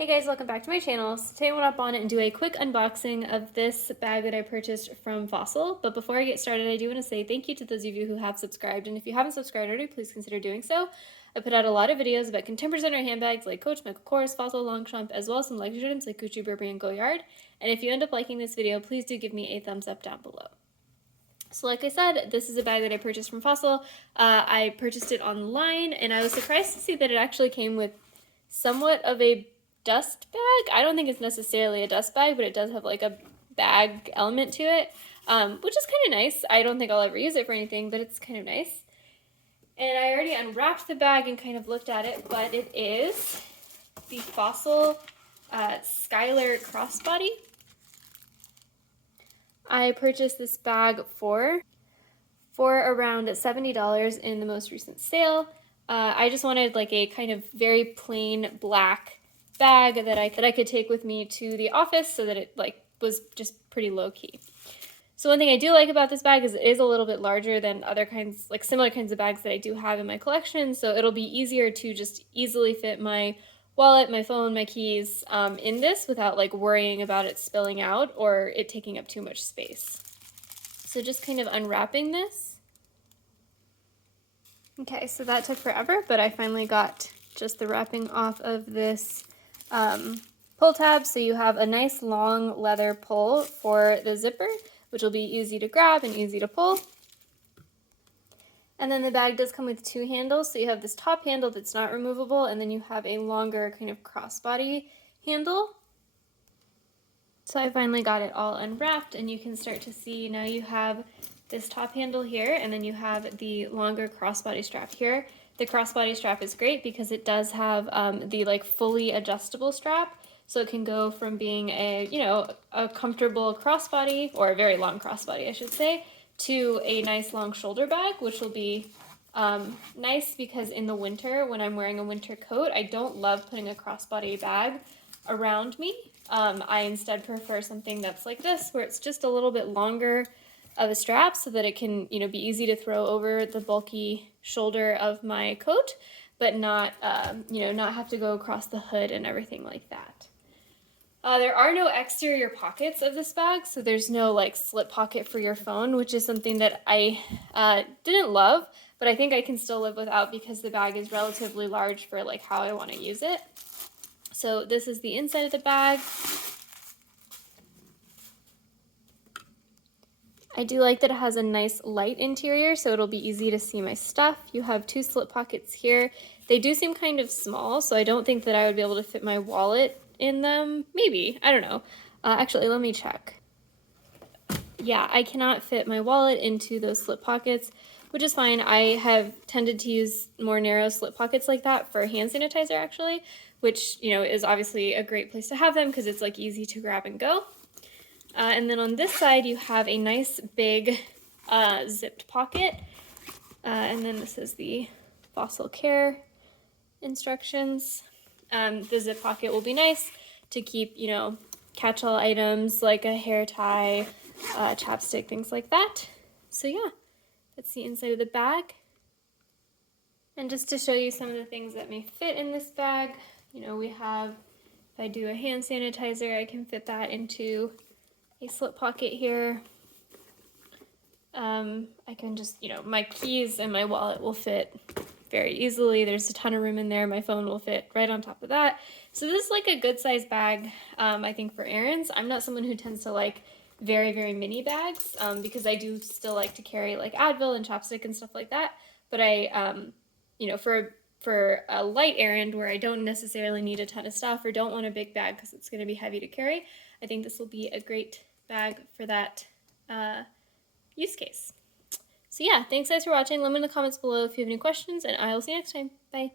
Hey guys, welcome back to my channel. So today I want to hop on and do a quick unboxing of this bag that I purchased from Fossil. But before I get started, I do want to say thank you to those of you who have subscribed. And if you haven't subscribed already, please consider doing so. I put out a lot of videos about contemporary designer handbags like Coach, Michael Kors, Fossil, Longchamp, as well as some luxury items like Gucci, Burberry, and Goyard. And if you end up liking this video, please do give me a thumbs up down below. So like I said, this is a bag that I purchased from Fossil. I purchased it online, and I was surprised to see that it actually came with somewhat of a dust bag. I don't think it's necessarily a dust bag, but it does have like a bag element to it, which is kind of nice. I don't think I'll ever use it for anything, but it's kind of nice. And I already unwrapped the bag and kind of looked at it, but it is the Fossil Skylar Crossbody. I purchased this bag for around $70 in the most recent sale. I just wanted like a kind of very plain black bag that I could take with me to the office so that it like was just pretty low key. So one thing I do like about this bag is it is a little bit larger than other kinds, like similar kinds of bags that I do have in my collection, so it'll be easier to just easily fit my wallet, my phone, my keys in this without like worrying about it spilling out or it taking up too much space. So just kind of unwrapping this. Okay, so that took forever, but I finally got just the wrapping off of this pull tab. So you have a nice long leather pull for the zipper, which will be easy to grab and easy to pull. And then the bag does come with two handles. So you have this top handle that's not removable, and then you have a longer kind of crossbody handle. So I finally got it all unwrapped, and you can start to see now you have this top handle here, and then you have the longer crossbody strap here. The crossbody strap is great because it does have the like fully adjustable strap, so it can go from being a comfortable crossbody, or a very long crossbody I should say, to a nice long shoulder bag, which will be nice because in the winter when I'm wearing a winter coat, I don't love putting a crossbody bag around me. I instead prefer something that's like this, where it's just a little bit longer of a strap so that it can, be easy to throw over the bulky shoulder of my coat, but not, not have to go across the hood and everything like that. There are no exterior pockets of this bag, so there's no like slip pocket for your phone, which is something that I didn't love, but I think I can still live without because the bag is relatively large for like how I want to use it. So this is the inside of the bag. I do like that it has a nice light interior, so it'll be easy to see my stuff. You have two slip pockets here. They do seem kind of small, so I don't think that I would be able to fit my wallet in them. Maybe, I don't know. Actually, let me check. Yeah, I cannot fit my wallet into those slip pockets, which is fine. I have tended to use more narrow slip pockets like that for hand sanitizer actually, which, is obviously a great place to have them because it's like easy to grab and go. And then on this side, you have a nice big zipped pocket. And then this is the Fossil Care instructions. The zip pocket will be nice to keep, catch-all items like a hair tie, chapstick, things like that. So yeah, that's the inside of the bag. And just to show you some of the things that may fit in this bag, we have, if I do a hand sanitizer, I can fit that into a slip pocket here. I can just, my keys and my wallet will fit very easily. There's a ton of room in there. My phone will fit right on top of that. So this is like a good size bag, I think, for errands. I'm not someone who tends to like very, very mini bags because I do still like to carry like Advil and chapstick and stuff like that. But I, for a light errand where I don't necessarily need a ton of stuff or don't want a big bag because it's going to be heavy to carry, I think this will be a great bag for that use case. So yeah, thanks guys for watching. Let me know in the comments below if you have any questions, and I will see you next time. Bye.